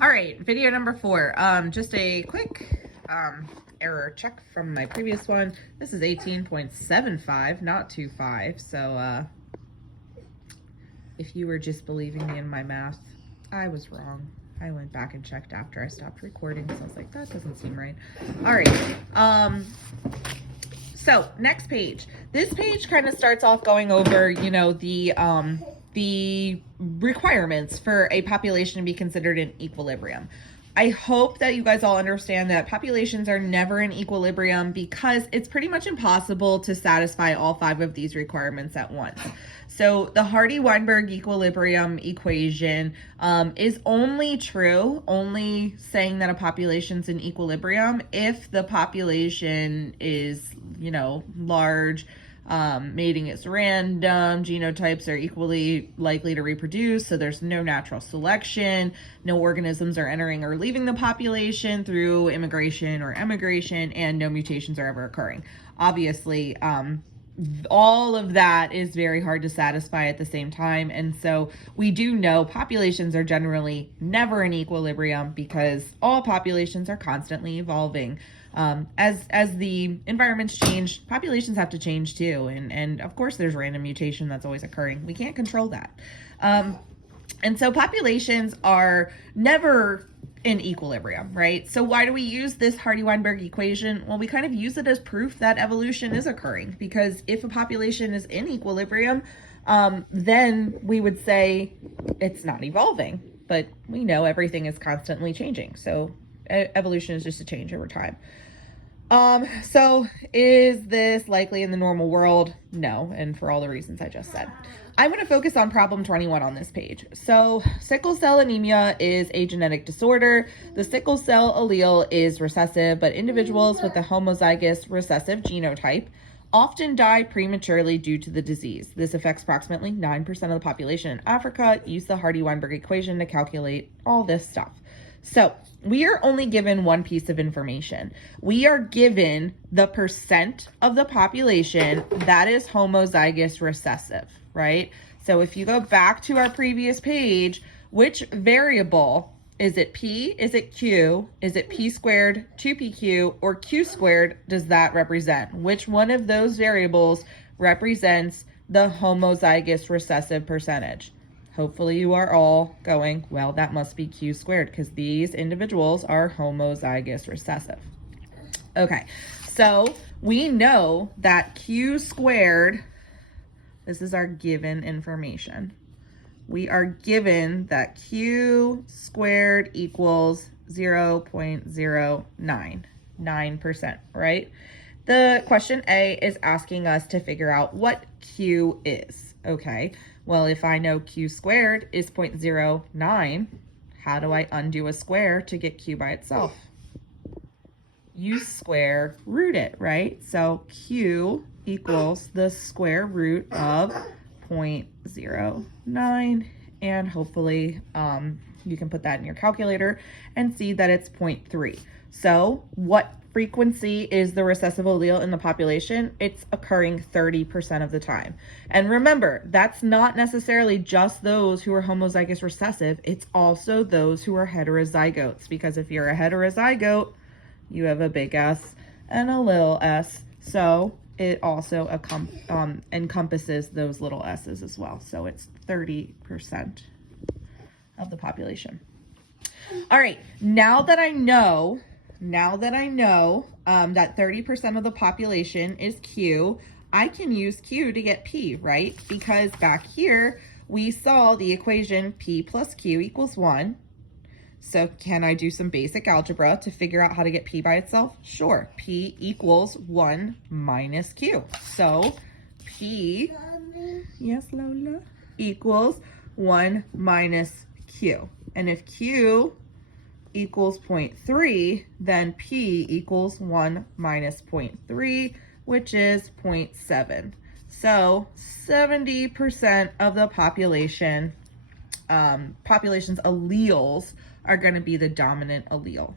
All right, video number 4. Just a quick error check from my previous one. This is 18.75, not 25. So if you were just believing me in my math, I was wrong. I went back and checked after I stopped recording, so I was like, that doesn't seem right. All right. So next page. This page kind of starts off going over, the requirements for a population to be considered in equilibrium. I hope that you guys all understand that populations are never in equilibrium because it's pretty much impossible to satisfy all 5 of these requirements at once. So the Hardy-Weinberg equilibrium equation is only saying that a population's in equilibrium if the population is, large, mating is random, genotypes are equally likely to reproduce, so there's no natural selection, no organisms are entering or leaving the population through immigration or emigration, and no mutations are ever occurring. Obviously, all of that is very hard to satisfy at the same time, and so we do know populations are generally never in equilibrium because all populations are constantly evolving. As the environments change, populations have to change too, and of course there's random mutation that's always occurring. We can't control that. And so populations are never in equilibrium, right? So why do we use this Hardy-Weinberg equation? Well, we kind of use it as proof that evolution is occurring, because if a population is in equilibrium, then we would say it's not evolving, but we know everything is constantly changing. So evolution is just a change over time. So is this likely in the normal world? No, and for all the reasons I just said. I'm going to focus on problem 21 on this page. So sickle cell anemia is a genetic disorder. The sickle cell allele is recessive, but individuals with the homozygous recessive genotype often die prematurely due to the disease. This affects approximately 9% of the population in Africa. Use the Hardy-Weinberg equation to calculate all this stuff. So we are only given one piece of information. We are given the percent of the population that is homozygous recessive, right? So if you go back to our previous page, which variable, is it P, is it Q, is it P squared, 2PQ, or Q squared does that represent? Which one of those variables represents the homozygous recessive percentage? Hopefully you are all going, well, that must be Q squared because these individuals are homozygous recessive. Okay, so we know that Q squared, this is our given information. We are given that Q squared equals 0.09, 9%, right? The question A is asking us to figure out what Q is, okay? Well, if I know Q squared is 0.09, how do I undo a square to get Q by itself? You square root it, right? So Q equals the square root of 0.09, and hopefully you can put that in your calculator and see that it's 0.3. So what frequency is the recessive allele in the population? It's occurring 30% of the time. And remember, that's not necessarily just those who are homozygous recessive, it's also those who are heterozygotes, because if you're a heterozygote, you have a big S and a little s, so it also encompasses those little s's as well. So it's 30% of the population. All right, now that I know that 30% of the population is Q, I can use Q to get P, right? Because back here, we saw the equation P plus Q equals 1. So can I do some basic algebra to figure out how to get P by itself? Sure, P equals 1 minus Q. So P, yes, Lola, equals 1 minus Q. And if Q equals 0.3, then P equals 1 minus 0.3, which is 0.7. So 70% of the population's alleles are going to be the dominant allele.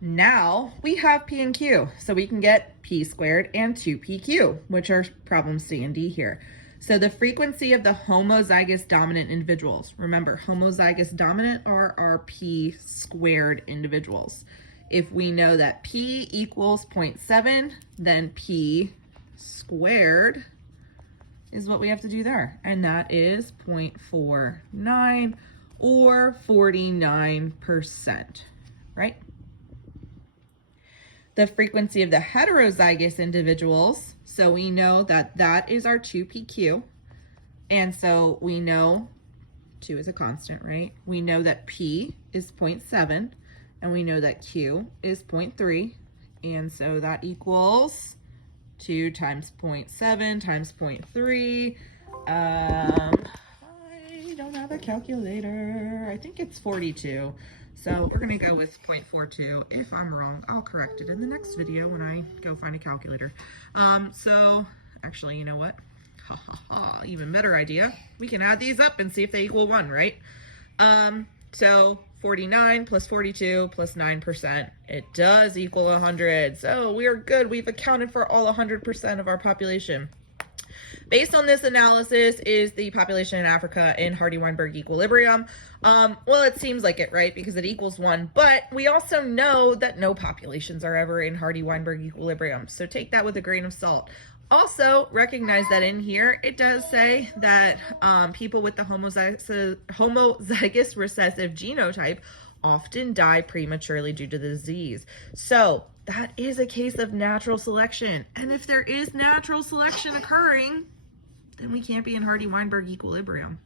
Now we have P and Q, so we can get P squared and 2PQ, which are problems C and D here. So the frequency of the homozygous dominant individuals, remember homozygous dominant are our P squared individuals. If we know that P equals 0.7, then P squared is what we have to do there. And that is 0.49 or 49%, right? The frequency of the heterozygous individuals, so we know that that is our 2PQ. And so we know 2 is a constant, right? We know that P is 0.7 and we know that Q is 0.3. And so that equals 2 times 0.7 times 0.3. I don't have a calculator. I think it's 42. So we're going to go with 0.42. If I'm wrong, I'll correct it in the next video when I go find a calculator. So actually, you know what? Even better idea. We can add these up and see if they equal 1, right? So 49 plus 42 plus 9%. It does equal 100. So we are good. We've accounted for all 100% of our population. Based on this analysis, is the population in Africa in Hardy-Weinberg equilibrium? Well, it seems like it, right? Because it equals 1, but we also know that no populations are ever in Hardy-Weinberg equilibrium. So take that with a grain of salt. Also, recognize that in here, it does say that people with the homozygous recessive genotype often die prematurely due to the disease. So that is a case of natural selection. And if there is natural selection occurring, then we can't be in Hardy-Weinberg equilibrium.